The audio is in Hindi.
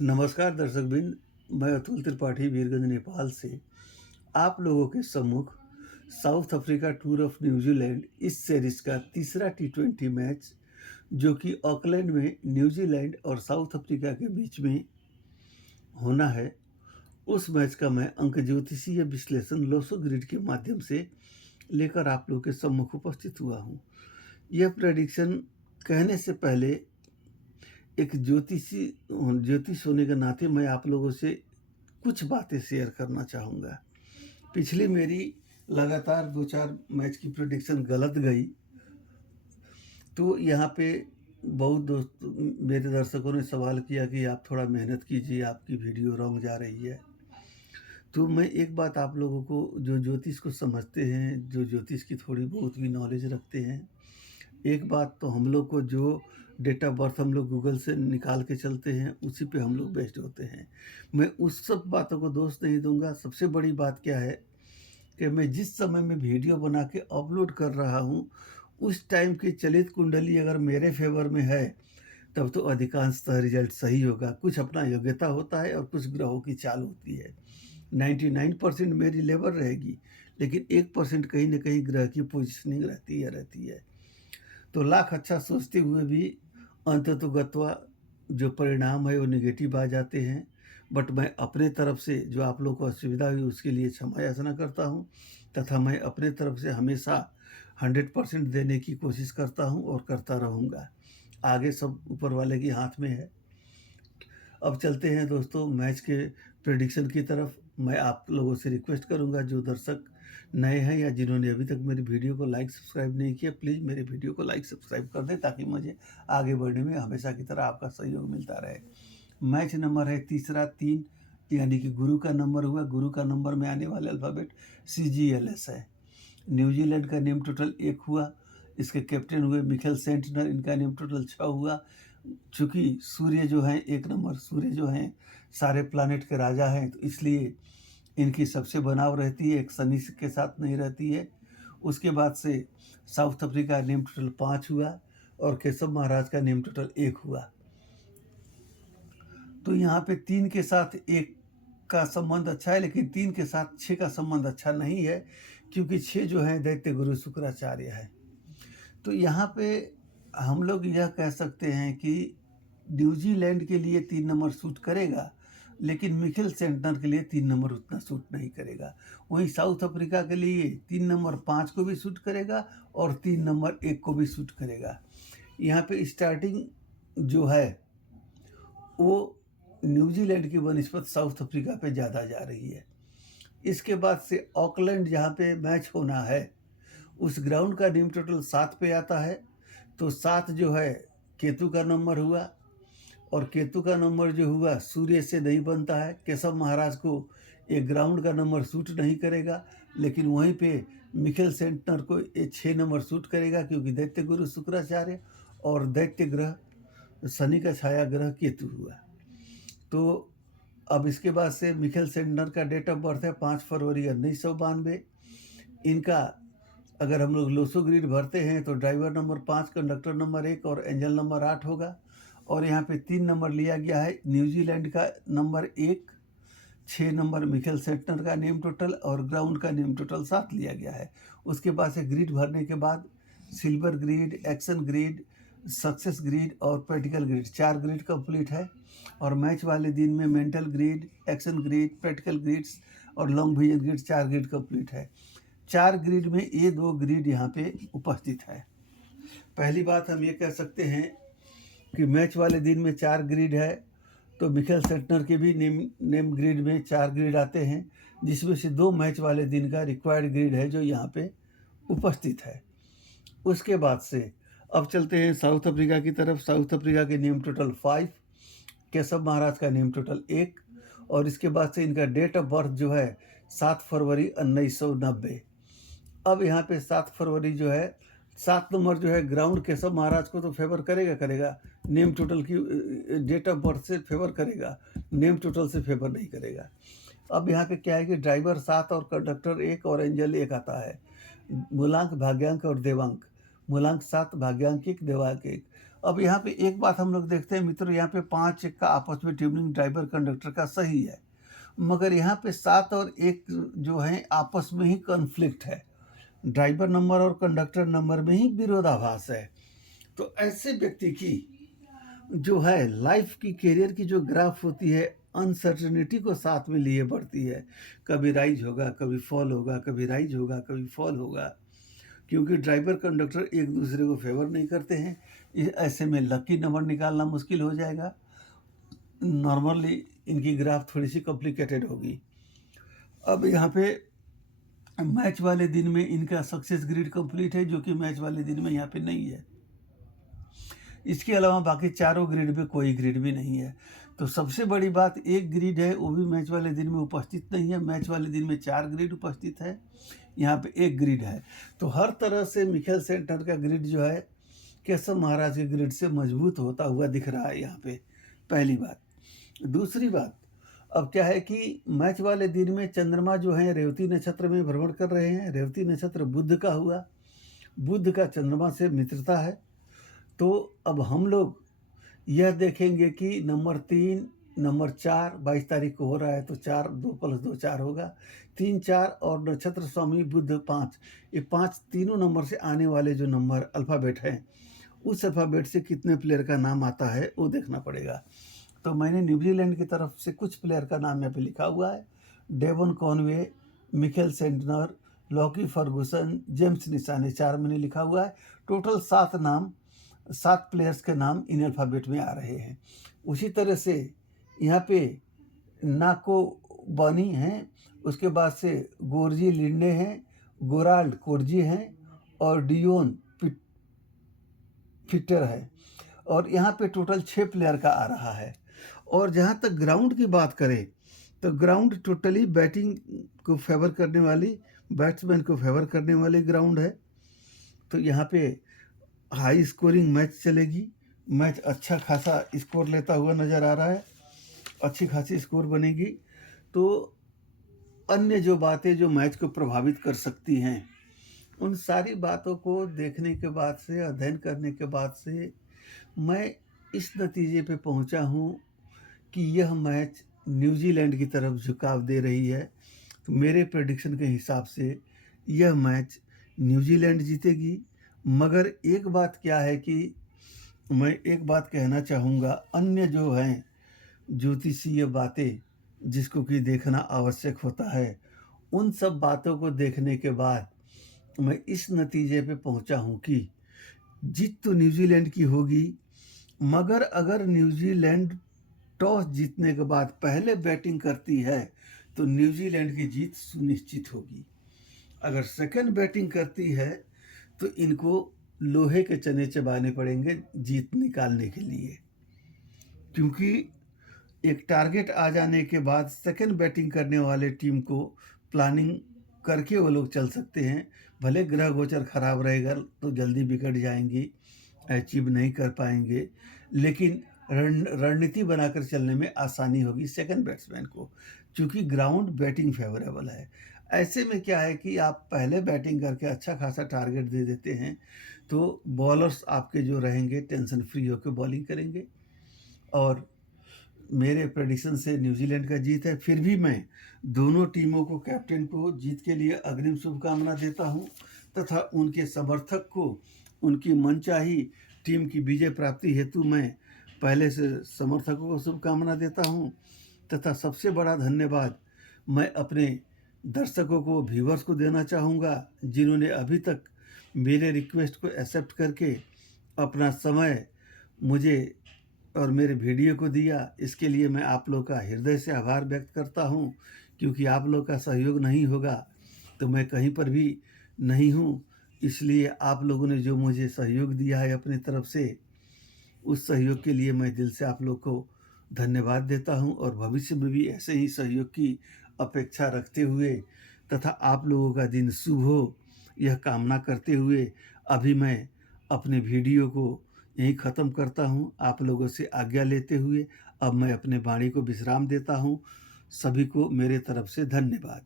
नमस्कार दर्शकबिन, मैं अतुल त्रिपाठी वीरगंज नेपाल से आप लोगों के सम्मुख south Africa tour of New Zealand इस सीरीज़ का तीसरा टी20 मैच जो कि ऑकलैंड में न्यूजीलैंड और साउथ अफ्रीका के बीच में होना है, उस मैच का मैं अंक ज्योतिषीय विश्लेषण लोसो ग्रिड के माध्यम से लेकर आप लोगों के सम्मुख उपस्थित हुआ हूँ। यह प्रेडिक्शन कहने से पहले एक ज्योतिष होने के नाते मैं आप लोगों से कुछ बातें शेयर करना चाहूँगा। पिछली मेरी लगातार 2-4 मैच की प्रेडिक्शन गलत गई, तो यहाँ पे बहुत दोस्त मेरे दर्शकों ने सवाल किया कि आप थोड़ा मेहनत कीजिए, आपकी वीडियो रॉन्ग जा रही है। तो मैं एक बात आप लोगों को जो ज्योतिष को समझते हैं, जो ज्योतिष की थोड़ी बहुत भी नॉलेज रखते हैं, एक बात तो हम लोग को जो डेट ऑफ बर्थ हम लोग गूगल से निकाल के चलते हैं, उसी पे हम लोग बेस्ड होते हैं। मैं उस सब बातों को दोष नहीं दूँगा। सबसे बड़ी बात क्या है कि मैं जिस समय में वीडियो बना के अपलोड कर रहा हूँ, उस टाइम की चलित कुंडली अगर मेरे फ़ेवर में है, तब तो अधिकांशतः रिज़ल्ट सही होगा। कुछ अपना योग्यता होता है और कुछ ग्रहों की चाल होती है। 99% मेरी लेबर रहेगी, लेकिन 1% कहीं न कहीं ग्रह की पोज़ीशनिंग रहती है। तो लाख अच्छा सोचते हुए भी अंततोगत्वा जो परिणाम है वो नेगेटिव आ जाते हैं। बट मैं अपने तरफ से जो आप लोगों को असुविधा हुई उसके लिए क्षमा याचना करता हूँ, तथा मैं अपने तरफ से हमेशा 100% देने की कोशिश करता हूँ और करता रहूँगा। आगे सब ऊपर वाले के हाथ में है। अब चलते हैं दोस्तों मैच के प्रेडिक्शन की तरफ। मैं आप लोगों से रिक्वेस्ट करूंगा, जो दर्शक नए हैं या जिन्होंने अभी तक मेरी वीडियो को लाइक सब्सक्राइब नहीं किया, प्लीज़ मेरे वीडियो को लाइक सब्सक्राइब कर दें ताकि मुझे आगे बढ़ने में हमेशा की तरह आपका सहयोग मिलता रहे। मैच नंबर है तीसरा 3, यानी कि गुरु का नंबर हुआ। गुरु का नंबर में आने वाले अल्फ़ाबेट CGLS है। न्यूजीलैंड का नेम टोटल 1 हुआ। इसके कैप्टन हुए मिखेल सेंटनर, इनका नेम टोटल 6 हुआ। चूँकि सूर्य जो हैं 1 नंबर, सूर्य जो हैं सारे प्लैनेट के राजा हैं, तो इसलिए इनकी सबसे बनाव रहती है, एक शनि के साथ नहीं रहती है। उसके बाद से साउथ अफ्रीका का नेम टोटल 5 हुआ और केशव महाराज का नेम टोटल 1 हुआ। तो यहाँ पे 3 के साथ 1 का संबंध अच्छा है, लेकिन 3 के साथ 6 का संबंध अच्छा नहीं है, क्योंकि 6 जो है दैत्य गुरु शुक्राचार्य है। तो यहाँ पे हम लोग यह कह सकते हैं कि न्यूजीलैंड के लिए 3 नंबर सूट करेगा, लेकिन मिखेल सेंटनर के लिए 3 नंबर उतना सूट नहीं करेगा। वहीं साउथ अफ्रीका के लिए 3 नंबर 5 को भी सूट करेगा और 3 नंबर 1 को भी सूट करेगा। यहाँ पे स्टार्टिंग जो है वो न्यूजीलैंड की बनिस्बत साउथ अफ्रीका पे ज़्यादा जा रही है। इसके बाद से ऑकलैंड जहाँ पे मैच होना है, उस ग्राउंड का नेम टोटल 7 पे आता है। तो 7 जो है केतु का नंबर हुआ, और केतु का नंबर जो हुआ सूर्य से नहीं बनता है। केशव महाराज को एक ग्राउंड का नंबर सूट नहीं करेगा, लेकिन वहीं पे मिखेल सेंटनर को ये 6 नंबर सूट करेगा, क्योंकि दैत्य गुरु शुक्राचार्य और दैत्य ग्रह शनि का छाया ग्रह केतु हुआ। तो अब इसके बाद से मिखेल सेंटनर का डेट ऑफ बर्थ है 5 फरवरी 1992। इनका अगर हम लोग लोसो ग्रिड भरते हैं तो ड्राइवर नंबर 5, कंडक्टर नंबर 1 और एंजल नंबर 8 होगा। और यहाँ पे 3 नंबर लिया गया है न्यूजीलैंड का नंबर 1, 6 नंबर मिखेल सेंटनर का नेम टोटल और ग्राउंड का नेम टोटल 7 लिया गया है। उसके बाद से ग्रिड भरने के बाद silver grid, action grid, success grid और प्रैक्टिकल ग्रिड, 4 ग्रिड कंप्लीट है। और मैच वाले दिन में mental grid, action grid, practical grids और long vision grid 4 grid complete है। 4 ग्रिड में ये 2 ग्रिड यहाँ पे उपस्थित है। पहली बात हम ये कह सकते हैं कि मैच वाले दिन में 4 ग्रिड है, तो मिखेल सेंटनर के भी नेम ग्रिड में 4 ग्रिड आते हैं, जिसमें से 2 मैच वाले दिन का रिक्वायर्ड ग्रिड है जो यहाँ पे उपस्थित है। उसके बाद से अब चलते हैं साउथ अफ्रीका की तरफ। साउथ अफ्रीका के नेम टोटल 5, केशव महाराज का नेम टोटल 1, और इसके बाद से इनका डेट ऑफ बर्थ जो है 7 फरवरी 1990। अब यहाँ पे 7 फरवरी जो है 7 नंबर जो है ग्राउंड केशव महाराज को तो फेवर करेगा, नेम टोटल की डेट ऑफ बर्थ से फेवर करेगा, नेम टोटल से फेवर नहीं करेगा। अब यहाँ पे क्या है कि ड्राइवर 7 और कंडक्टर 1 और एंजल 1 आता है। मूलांक, भाग्यांक और देवांक। मूलांक 7, भाग्यांक 1, देवांक 1। अब यहाँ पे एक बात हम लोग देखते हैं मित्रों, यहाँ पे 5 का आपस में ट्यूनिंग ड्राइवर कंडक्टर का सही है, मगर यहाँ पे 7 और 1 जो है आपस में ही कॉन्फ्लिक्ट है। ड्राइवर नंबर और कंडक्टर नंबर में ही विरोधाभास है। तो ऐसे व्यक्ति की जो है लाइफ की, कैरियर की जो ग्राफ होती है, अनसर्टेनिटी को साथ में लिए बढ़ती है। कभी राइज होगा, कभी फॉल होगा, कभी राइज होगा, कभी फॉल होगा, क्योंकि ड्राइवर कंडक्टर एक दूसरे को फेवर नहीं करते हैं। ऐसे में लकी नंबर निकालना मुश्किल हो जाएगा। नॉर्मली इनकी ग्राफ थोड़ी सी कॉम्प्लिकेटेड होगी। अब यहाँ पे मैच वाले दिन में इनका सक्सेस ग्रिड कंप्लीट है, जो कि मैच वाले दिन में यहाँ पे नहीं है। इसके अलावा बाकी चारों ग्रिड में कोई ग्रिड भी नहीं है। तो सबसे बड़ी बात, एक ग्रिड है वो भी मैच वाले दिन में उपस्थित नहीं है। मैच वाले दिन में 4 ग्रिड उपस्थित है, यहाँ पे एक ग्रिड है। तो हर तरह से मिखेल सेंटर का ग्रिड जो है केशव महाराज के ग्रिड से मजबूत होता हुआ दिख रहा है यहाँ पे, पहली बात। दूसरी बात, अब क्या है कि मैच वाले दिन में चंद्रमा जो है रेवती नक्षत्र में भ्रमण कर रहे हैं। रेवती नक्षत्र बुध का हुआ, बुध का चंद्रमा से मित्रता है। तो अब हम लोग यह देखेंगे कि नंबर 3, नंबर 4 22 तारीख को हो रहा है, तो 4 2 + 2 4 होगा। 3 4 और नक्षत्र स्वामी बुध 5, ये 5 तीनों नंबर से आने वाले जो नंबर अल्फ़ाबेट हैं, उस अल्फ़ाबेट से कितने प्लेयर का नाम आता है वो देखना पड़ेगा। तो मैंने न्यूजीलैंड की तरफ से कुछ प्लेयर का नाम यहाँ पे लिखा हुआ है। Devon Conway, Mitchell Santner, Lockie Ferguson, James Neesham, 4 मैंने लिखा हुआ है। टोटल 7 नाम, 7 प्लेयर्स के नाम इन अल्फ़ाबेट में आ रहे हैं। उसी तरह से यहाँ पे नाको बनी हैं, उसके बाद से गोरजी लिंडे हैं, गोराल्ड कोरजी हैं और डियोन फिटर है। और यहाँ पे टोटल 6 प्लेयर का आ रहा है। और जहाँ तक ग्राउंड की बात करें, तो ग्राउंड टोटली बैटिंग को फेवर करने वाली, बैट्समैन को फेवर करने वाली ग्राउंड है। तो यहाँ पे हाई स्कोरिंग मैच चलेगी। मैच अच्छा खासा स्कोर लेता हुआ नज़र आ रहा है, अच्छी खासी स्कोर बनेगी। तो अन्य जो बातें जो मैच को प्रभावित कर सकती हैं, उन सारी बातों को देखने के बाद से, अध्ययन करने के बाद से मैं इस नतीजे पे पहुंचा हूं कि यह मैच न्यूजीलैंड की तरफ झुकाव दे रही है। तो मेरे प्रेडिक्शन के हिसाब से यह मैच न्यूजीलैंड जीतेगी। मगर एक बात क्या है कि मैं एक बात कहना चाहूँगा, अन्य जो हैं ज्योतिषीय बातें जिसको कि देखना आवश्यक होता है, उन सब बातों को देखने के बाद मैं इस नतीजे पे पहुंचा हूं कि जीत तो न्यूजीलैंड की होगी, मगर अगर न्यूजीलैंड टॉस जीतने के बाद पहले बैटिंग करती है तो न्यूजीलैंड की जीत सुनिश्चित होगी। अगर सेकंड बैटिंग करती है तो इनको लोहे के चने चबाने पड़ेंगे जीत निकालने के लिए, क्योंकि एक टारगेट आ जाने के बाद सेकंड बैटिंग करने वाले टीम को प्लानिंग करके वो लोग चल सकते हैं। भले ग्रह गोचर खराब रहेगा तो जल्दी बिगड़ जाएंगी, अचीव नहीं कर पाएंगे, लेकिन रणनीति बनाकर चलने में आसानी होगी सेकंड बैट्समैन को, क्योंकि ग्राउंड बैटिंग फेवरेबल है। ऐसे में क्या है कि आप पहले बैटिंग करके अच्छा खासा टारगेट दे देते हैं, तो बॉलर्स आपके जो रहेंगे टेंशन फ्री होकर बॉलिंग करेंगे। और मेरे प्रेडिक्शन से न्यूजीलैंड का जीत है। फिर भी मैं दोनों टीमों को, कैप्टन को जीत के लिए अग्रिम शुभकामना देता हूं, तथा उनके समर्थक को उनकी मनचाही टीम की विजय प्राप्ति हेतु मैं पहले से समर्थकों को शुभकामना देता हूं। तथा सबसे बड़ा धन्यवाद मैं अपने दर्शकों को, व्यूवर्स को देना चाहूँगा, जिन्होंने अभी तक मेरे रिक्वेस्ट को एक्सेप्ट करके अपना समय मुझे और मेरे वीडियो को दिया। इसके लिए मैं आप लोग का हृदय से आभार व्यक्त करता हूँ, क्योंकि आप लोग का सहयोग नहीं होगा तो मैं कहीं पर भी नहीं हूँ। इसलिए आप लोगों ने जो मुझे सहयोग दिया है अपने तरफ से, उस सहयोग के लिए मैं दिल से आप लोग को धन्यवाद देता हूँ। और भविष्य में भी ऐसे ही सहयोग की अपेक्षा रखते हुए तथा आप लोगों का दिन शुभ हो, यह कामना करते हुए अभी मैं अपने वीडियो को यहीं ख़त्म करता हूँ। आप लोगों से आज्ञा लेते हुए अब मैं अपने वाणी को विश्राम देता हूँ। सभी को मेरे तरफ से धन्यवाद।